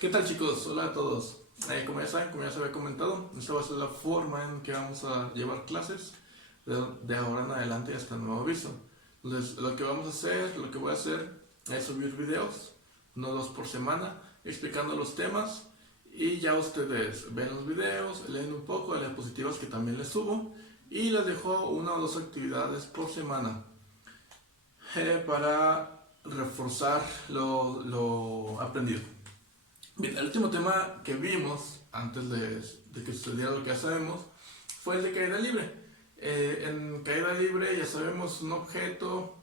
¿Qué tal, chicos? Hola a todos. Como ya saben, como ya se había comentado, esta va a ser la forma en que vamos a llevar clases de ahora en adelante hasta el nuevo aviso. Entonces, lo que vamos a hacer, lo que voy a hacer es subir videos, uno o dos por semana, explicando los temas, y ya ustedes ven los videos, leen un poco de las diapositivas que también les subo, y les dejo una o dos actividades por semana para reforzar lo aprendido. Bien, el último tema que vimos antes de que sucediera lo que ya sabemos fue el de caída libre. En caída libre ya sabemos un objeto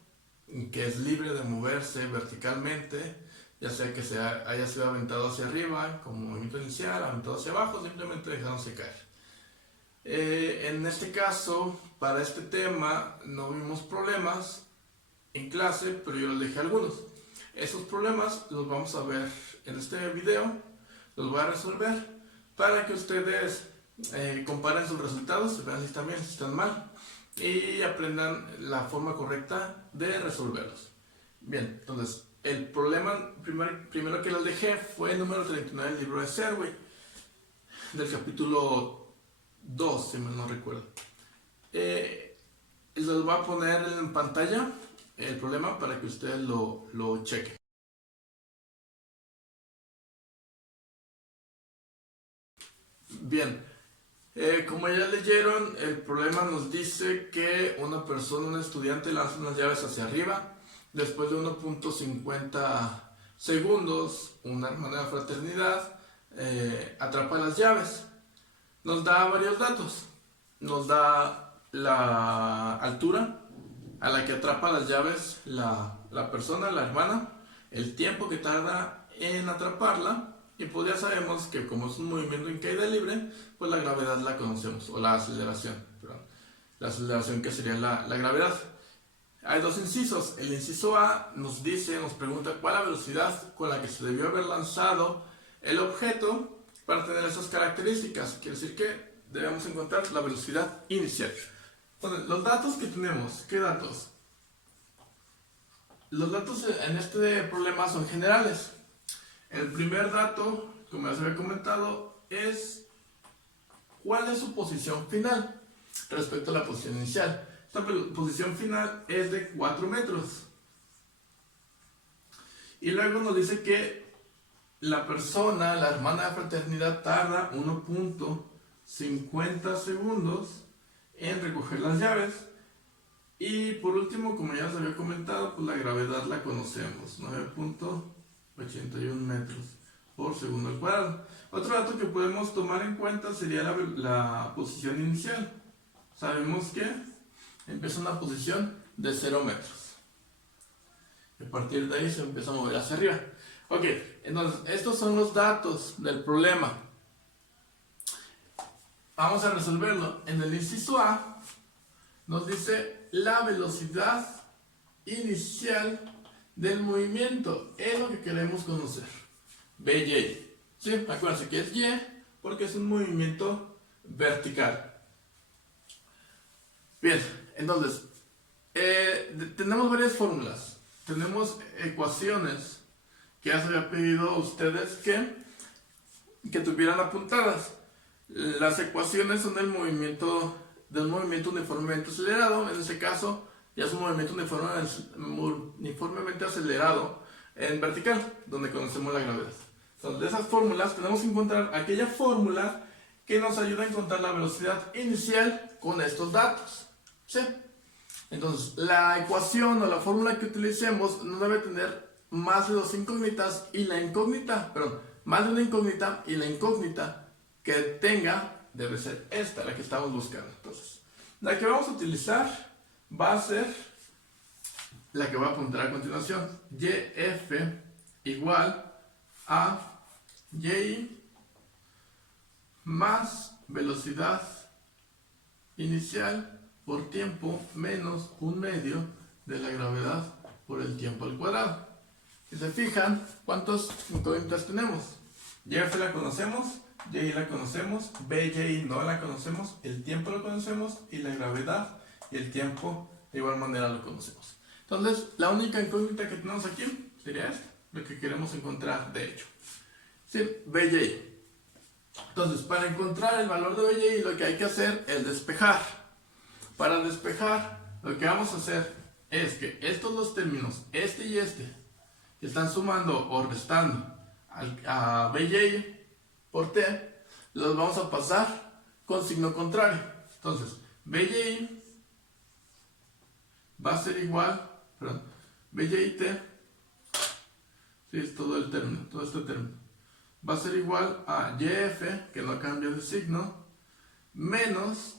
que es libre de moverse verticalmente, ya sea que haya sido aventado hacia arriba como movimiento inicial, aventado hacia abajo, simplemente dejándose caer. En este caso, para este tema no vimos problemas en clase, pero yo les dejé algunos. Esos problemas los vamos a ver en este video, los voy a resolver para que ustedes comparen sus resultados, vean si están bien, si están mal, y aprendan la forma correcta de resolverlos. Bien, entonces, el problema primero que les dejé fue el número 39 del libro de Serway, del capítulo 2, si mal no recuerdo. Les voy a poner en pantalla el problema para que ustedes lo chequen. Bien, como ya leyeron, el problema nos dice que una persona, un estudiante, lanza unas llaves hacia arriba. Después de 1.50 segundos, una hermana de fraternidad atrapa las llaves. Nos da varios datos. Nos da la altura a la que atrapa las llaves la persona, la hermana, el tiempo que tarda en atraparla, y pues ya sabemos que como es un movimiento en caída libre, pues la gravedad la conocemos, o la aceleración, perdón. La aceleración que sería la gravedad. Hay dos incisos. El inciso A nos pregunta cuál es la velocidad con la que se debió haber lanzado el objeto para tener esas características. Quiere decir que debemos encontrar la velocidad inicial. Entonces, los datos que tenemos, ¿qué datos? Los datos en este problema son generales. El primer dato, como ya se había comentado, es cuál es su posición final respecto a la posición inicial. Esta posición final es de 4 metros. Y luego nos dice que la persona, la hermana de fraternidad, tarda 1.50 segundos en recoger las llaves. Y por último, como ya se había comentado, pues la gravedad la conocemos, 9.81 metros por segundo al cuadrado. Otro dato que podemos tomar en cuenta sería la posición inicial. Sabemos que empieza una posición de 0 metros. Y a partir de ahí se empieza a mover hacia arriba. Ok, entonces estos son los datos del problema. Vamos a resolverlo. En el inciso A nos dice la velocidad inicial del movimiento. Es lo que queremos conocer. BY. ¿Sí? Acuérdense que es Y porque es un movimiento vertical. Bien, entonces, tenemos varias fórmulas. Tenemos ecuaciones que ya se había pedido a ustedes que tuvieran apuntadas. Las ecuaciones son del movimiento uniformemente acelerado. En este caso, ya es un movimiento uniformemente acelerado en vertical, donde conocemos la gravedad. Entonces, de esas fórmulas tenemos que encontrar aquella fórmula que nos ayuda a encontrar la velocidad inicial con estos datos. ¿Sí? Entonces, la ecuación o la fórmula que utilicemos no debe tener más de dos incógnitas y más de una incógnita, y la incógnita que tenga debe ser esta, la que estamos buscando. Entonces, la que vamos a utilizar va a ser la que voy a apuntar a continuación. YF igual a Y más velocidad inicial por tiempo menos un medio de la gravedad por el tiempo al cuadrado. Si se fijan, ¿cuántas incógnitas tenemos? YF la conocemos, Y la conocemos, BY no la conocemos, el tiempo lo conocemos, y la gravedad y el tiempo de igual manera lo conocemos. Entonces, la única incógnita que tenemos aquí sería esta, lo que queremos encontrar de hecho. Sí, BJ. Entonces, para encontrar el valor de BJ, lo que hay que hacer es despejar. Para despejar, lo que vamos a hacer es que estos dos términos, este y este, que están sumando o restando a BJ por T, los vamos a pasar con signo contrario. Entonces, BJ va a ser igual, perdón, BJ y T, sí, es todo el término, todo este término, va a ser igual a YF, que no cambia de signo, menos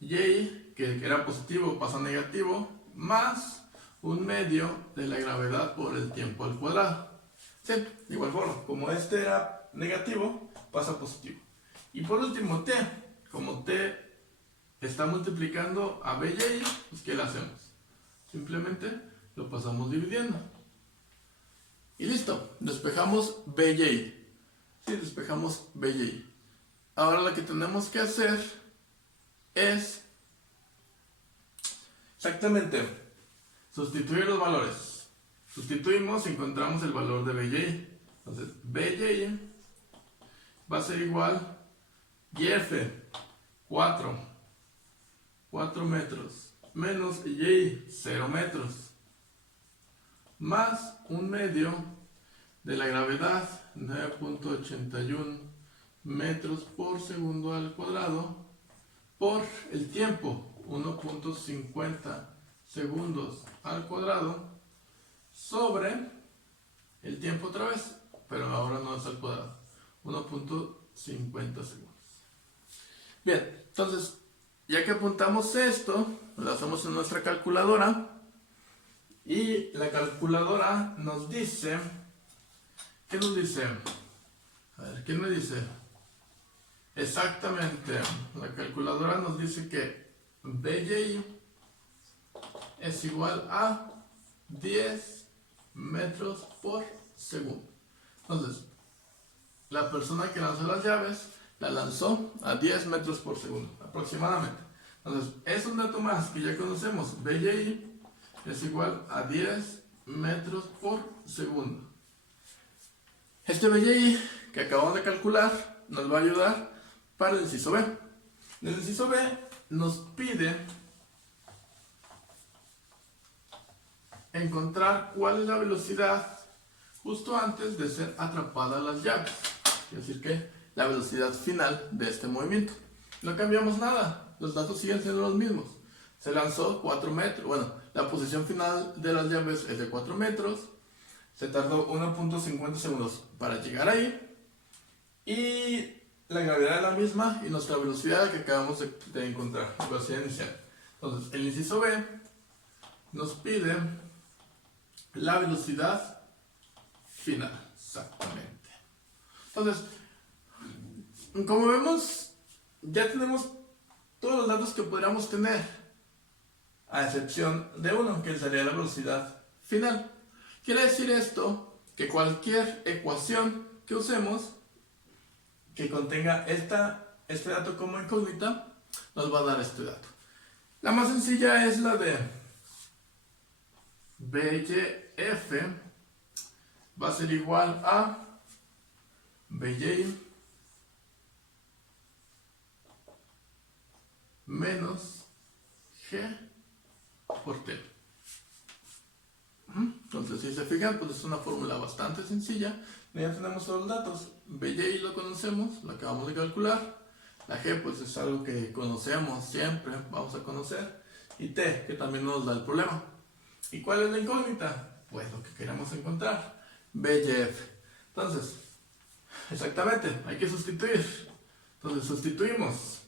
Y, que era positivo, pasa a negativo, más un medio de la gravedad por el tiempo al cuadrado. Sí, de igual forma, como este era negativo, pasa a positivo. Y por último, T. Como T está multiplicando a BJ, pues ¿qué le hacemos? Simplemente lo pasamos dividiendo. Y listo, despejamos BJ. Sí, despejamos BJ. Ahora lo que tenemos que hacer es exactamente sustituir los valores. Sustituimos y encontramos el valor de BJ. Entonces, BJ va a ser igual YF, 4 metros, menos Y, 0 metros, más un medio de la gravedad, 9.81 metros por segundo al cuadrado, por el tiempo, 1.50 segundos al cuadrado, sobre el tiempo otra vez, pero ahora no es al cuadrado, 1.50 segundos. Bien, entonces, ya que apuntamos esto, lo hacemos en nuestra calculadora, y la calculadora nos dice, ¿qué nos dice? A ver, ¿qué me dice? Exactamente, la calculadora nos dice que BJ es igual a 10 metros por segundo. Entonces, la persona que lanzó las llaves la lanzó a 10 metros por segundo, aproximadamente. Entonces, es un dato más que ya conocemos. BJ es igual a 10 metros por segundo. Este BJ que acabamos de calcular nos va a ayudar para el inciso B. En el inciso B nos pide encontrar cuál es la velocidad justo antes de ser atrapadas las llaves. Es decir que la velocidad final de este movimiento. No cambiamos nada, los datos siguen siendo los mismos. Se lanzó 4 metros, bueno, la posición final de las llaves es de 4 metros. Se tardó 1.50 segundos para llegar ahí. Y la gravedad es la misma y nuestra velocidad que acabamos de encontrar, la velocidad inicial. Entonces, el inciso B nos pide la velocidad final, exactamente. Entonces, como vemos, ya tenemos todos los datos que podríamos tener, a excepción de uno, que sería la velocidad final. Quiere decir esto que cualquier ecuación que usemos que contenga este dato como incógnita, nos va a dar este dato. La más sencilla es la de BYF va a ser igual a BJ menos G por T. Entonces, si se fijan, pues es una fórmula bastante sencilla. Ya tenemos todos los datos. BJ lo conocemos, lo acabamos de calcular. La G, pues es algo que conocemos siempre, vamos a conocer. Y T, que también nos da el problema. ¿Y cuál es la incógnita? Pues lo que queremos encontrar, BYF. Entonces, exactamente, hay que sustituir. Entonces, sustituimos.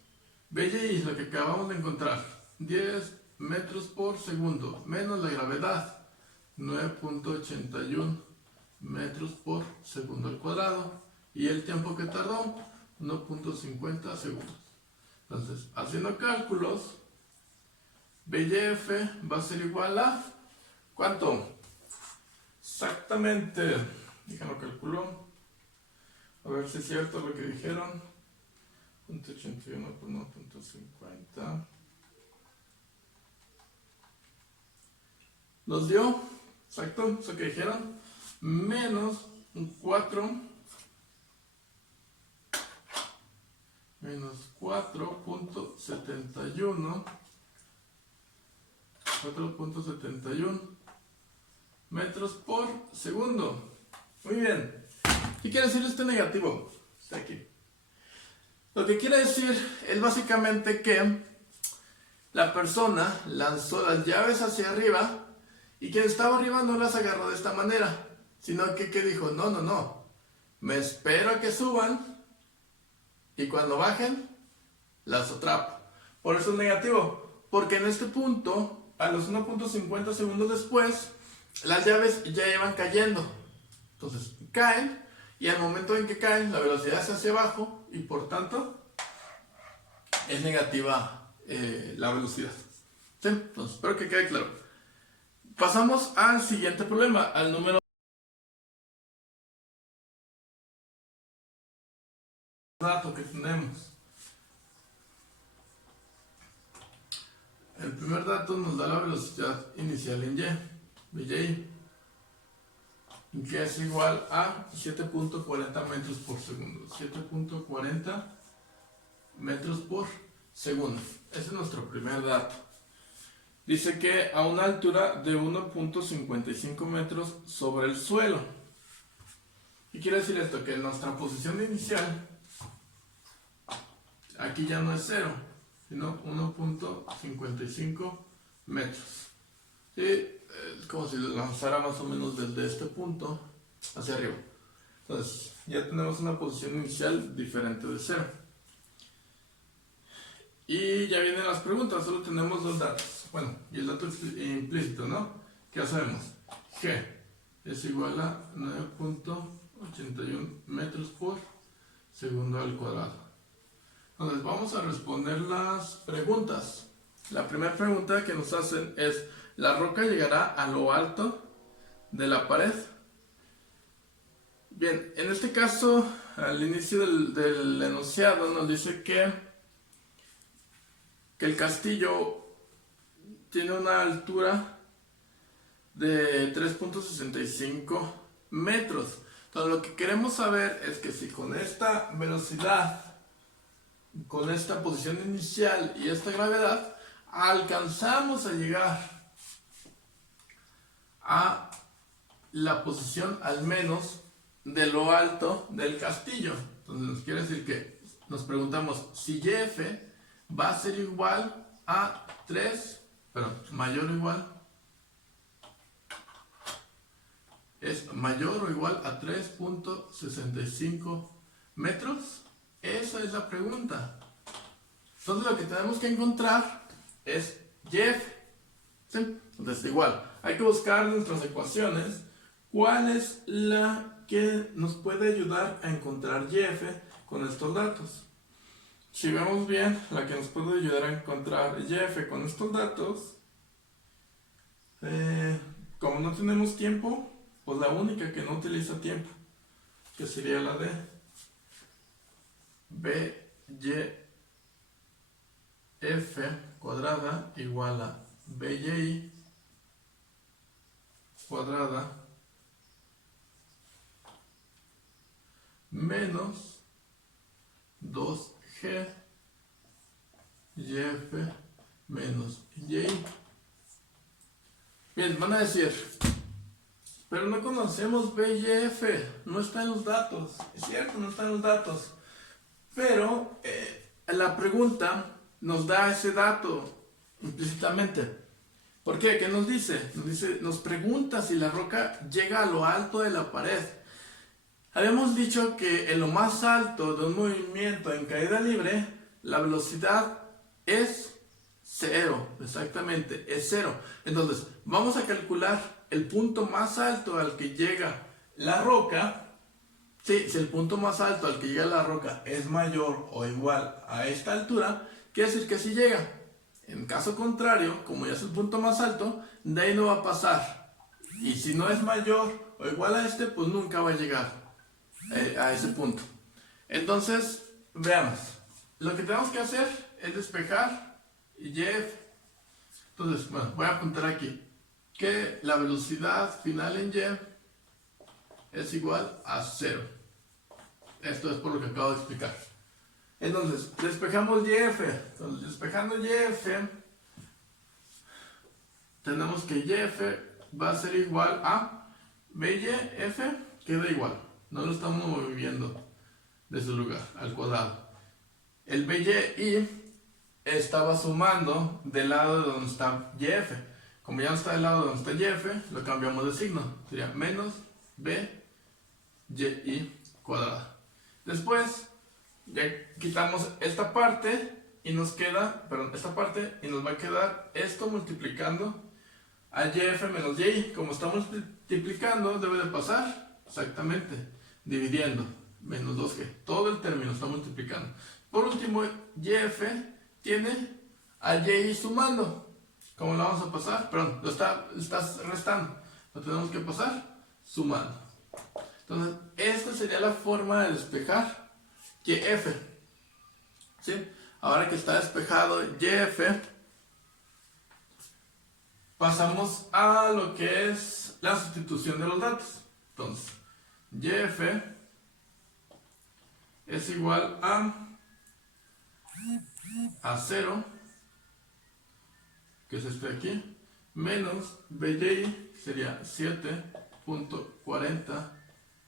BJ es lo que acabamos de encontrar, 10 metros por segundo, menos la gravedad, 9.81 metros por segundo al cuadrado, y el tiempo que tardó, 1.50 segundos. Entonces, haciendo cálculos, BYF va a ser igual a ¿cuánto? Exactamente, déjalo calculo, a ver si es cierto lo que dijeron. 0.81 por 1.50 nos dio, exacto, eso que dijeron, menos 4 menos 4.71 metros por segundo. Muy bien. ¿Qué quiere decir este negativo? Está aquí. Lo que quiere decir es básicamente que la persona lanzó las llaves hacia arriba y quien estaba arriba no las agarró de esta manera, sino que dijo, no, me espero a que suban y cuando bajen las atrapo. Por eso es negativo, porque en este punto, a los 1.50 segundos después, las llaves ya iban cayendo. Entonces caen y al momento en que caen la velocidad es hacia abajo y por tanto es negativa la velocidad. ¿Sí? Entonces espero que quede claro. Pasamos al siguiente problema, al número dato que tenemos. El primer dato nos da la velocidad inicial en y, que es igual a 7.40 metros por segundo. 7.40 metros por segundo. Ese es nuestro primer dato. Dice que a una altura de 1.55 metros sobre el suelo. ¿Qué quiere decir esto? Que nuestra posición inicial aquí ya no es 0, sino 1.55 metros. ¿Sí? Es como si lo lanzara más o menos desde este punto hacia arriba. Entonces, ya tenemos una posición inicial diferente de 0. Y ya vienen las preguntas, solo tenemos dos datos. Bueno, y el dato implícito, ¿no? ¿Qué sabemos? G es igual a 9.81 metros por segundo al cuadrado. Entonces vamos a responder las preguntas. La primera pregunta que nos hacen es, ¿la roca llegará a lo alto de la pared? Bien, en este caso, al inicio del enunciado nos dice que el castillo tiene una altura de 3.65 metros. Entonces lo que queremos saber es que si con esta velocidad, con esta posición inicial y esta gravedad, alcanzamos a llegar a la posición al menos de lo alto del castillo. Entonces nos quiere decir que nos preguntamos si YF va a ser igual a 3, mayor o igual, es mayor o igual a 3.65 metros. Esa es la pregunta. Entonces lo que tenemos que encontrar es YF. ¿Sí? Entonces igual, hay que buscar en nuestras ecuaciones cuál es la que nos puede ayudar a encontrar YF con estos datos. Si vemos bien, la que nos puede ayudar a encontrar YF con estos datos, como no tenemos tiempo, pues la única que no utiliza tiempo, que sería la de BYF cuadrada igual a BY cuadrada menos 2G YF menos Y. Bien, van a decir, pero no conocemos BYF, no está en los datos. Es cierto, no está en los datos. Pero la pregunta nos da ese dato implícitamente. ¿Por qué? ¿Qué nos dice? Nos pregunta si la roca llega a lo alto de la pared. Habíamos dicho que en lo más alto de un movimiento en caída libre, la velocidad es 0, exactamente, es 0. Entonces, vamos a calcular el punto más alto al que llega la roca. Sí, si el punto más alto al que llega la roca es mayor o igual a esta altura, quiere decir que sí llega. En caso contrario, como ya es el punto más alto, de ahí no va a pasar. Y si no es mayor o igual a este, pues nunca va a llegar a ese punto. Entonces, veamos. Lo que tenemos que hacer es despejar YF. Entonces, bueno, voy a apuntar aquí que la velocidad final en Y es igual a 0. Esto es por lo que acabo de explicar. Entonces, despejamos YF. Entonces, despejando YF, tenemos que YF va a ser igual a BYF, queda igual. No lo estamos moviendo de su lugar, al cuadrado. El BYI estaba sumando del lado de donde está YF. Como ya no está del lado de donde está YF, lo cambiamos de signo. Sería menos BYI cuadrada. Después, ya quitamos esta parte y nos queda, esta parte y nos va a quedar esto multiplicando a YF menos YI. Como estamos multiplicando, debe de pasar exactamente, dividiendo, menos 2G. Todo el término está multiplicando. Por último, YF tiene a YI sumando. ¿Cómo lo vamos a pasar? Perdón, lo estás restando. Lo tenemos que pasar sumando. Entonces, esta sería la forma de despejar YF. ¿Sí? Ahora que está despejado YF, pasamos a lo que es la sustitución de los datos. Entonces, YF es igual a 0, que es este de aquí, menos BYI, sería 7.40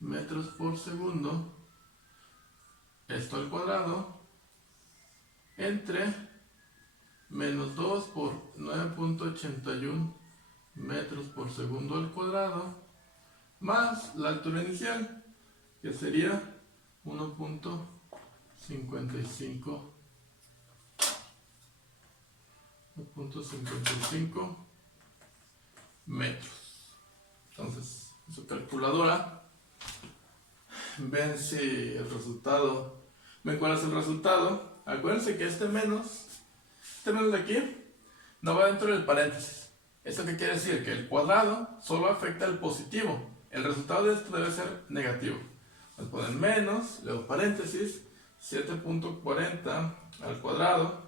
metros por segundo, esto al cuadrado, entre menos 2 por 9.81 metros por segundo al cuadrado, más la altura inicial, que sería 1.55 metros. Entonces, en su calculadora, ven si el resultado, ven cuál es el resultado. Acuérdense que este menos de aquí no va dentro del paréntesis. ¿Esto qué quiere decir? Que el cuadrado solo afecta al positivo. El resultado de esto debe ser negativo. Nos ponen menos, luego paréntesis, 7.40 al cuadrado,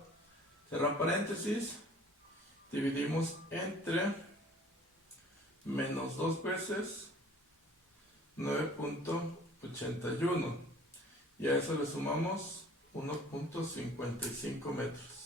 cerran paréntesis, dividimos entre menos 2 veces 9.81 y a eso le sumamos 1.55 metros.